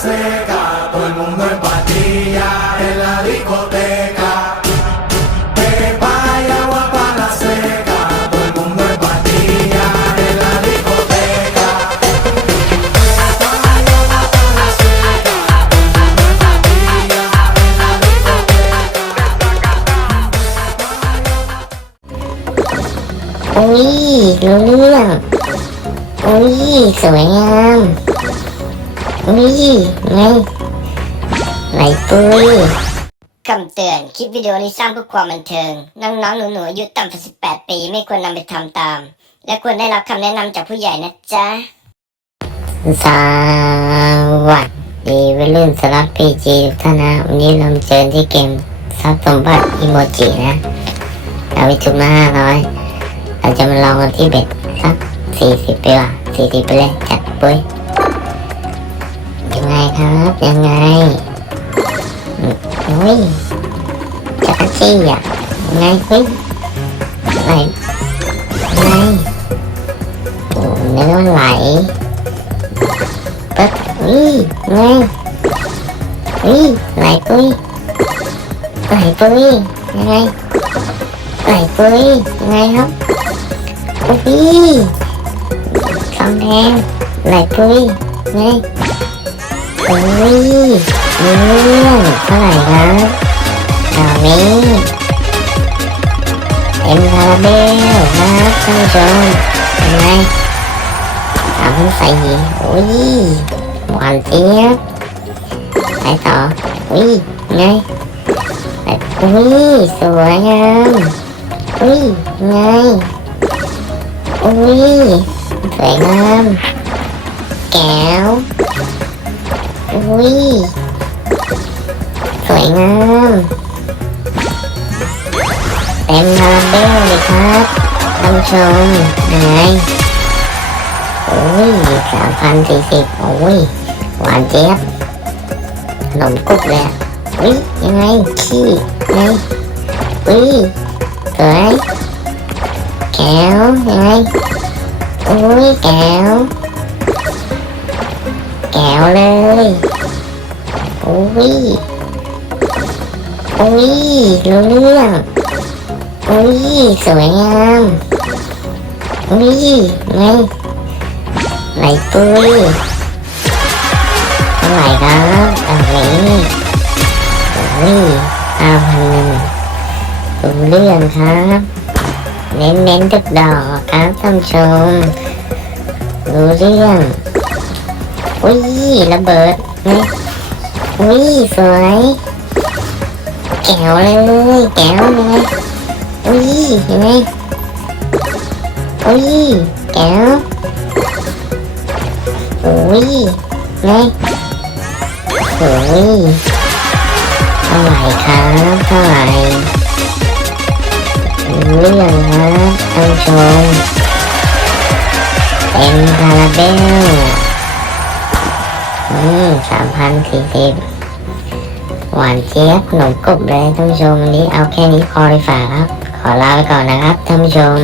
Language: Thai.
seca, todo el mundo en patilla en la discoteca. Pepa y agua para la seca, todo el mundo en patilla en la discoteca. Pepa y agua para la seca, todo el องอุ้ยสวยงามอุ้ยไงไหลปุยคำเตือน คลิปวิดีโอนี้สร้างเพื่อความบันเทิง น้องๆหนูๆอายุต่ำกว่า18 ปี ไม่ควรนำไปทำตาม และควรได้รับคำแนะนำจากผู้ใหญ่นะจ๊ะ สวัสดีวัยรุ่นสลับพีจีทุกท่านนะ วันนี้เรามาเจอที่เกมทรัพย์สมบัติอิโมจินะเราไปทุนมาห้าร้อยเราจะมาลองกันที่เบ็ดสักสี่สิบไปว่ะสี่สิบไปเลยจัดปุ้ยยังไงครับ ยังไงอืมโอ้ยจักรจี้อะไงเฮ้ยไหลยังไงโอ้เนื้อมันไหลปึ๊บอุ้ยยังไงอุ้ยไหลปุ้ยไหลปุ้ยยังไงไหลปุ้ยยังไงครับอุ้ยทองแดงไหลปุ้ยไง อุ้ยเรื่องเท่าไหร่ครับดอกนี้เอ็มคาราเบลครับท่านผู้ชมเป็นไงสามพันสี่อุ้ยหวานเจี๊ยบไปต่ออุ้ยไงแบบอุ้ยสวยงามอุ้ยไงอุ้ยสวยงามแก้ว อุ้ย สวยงามเต็มคาราเบลเลยครับท่านชมยังไงโอ้ยสามพันสี่สิบโอ้ย หวานเจี๊ยบขนมกรุบเลยอุ้ย ยังไง ขี้ไงอุ้ยสวยแก้วยังไงอุ้ยแก้ว แก้วเลยโอ้ยโอ้ยรู้เรื่องโอ้ยสวยงามโอ้ยไงไหลปุ้ยเท่าไหร่ครับอันนี้อุ้ยห้าพันหนึ่งรู้เรื่องครับเน้นเน้นๆทุกดอกครับท่านชมรู้เรื่อง อุ้ยระเบิดนะอุ้ยสวยแก้วเลยแก้วเลยอุ้ยเห็นไหมอุ้ยแก้วอุ้ยไงอุ้ยเท่าไหร่ครับเท่าไหร่เรื่องครับท่านชมเต็มคาราเบล สามพันสี่สิบหวานเจี๊ยบขนมกุบเลยท่านผู้ชมวันนี้เอาแค่นี้พอเลยฝากครับ ขอลาไปก่อนนะครับท่านผู้ชม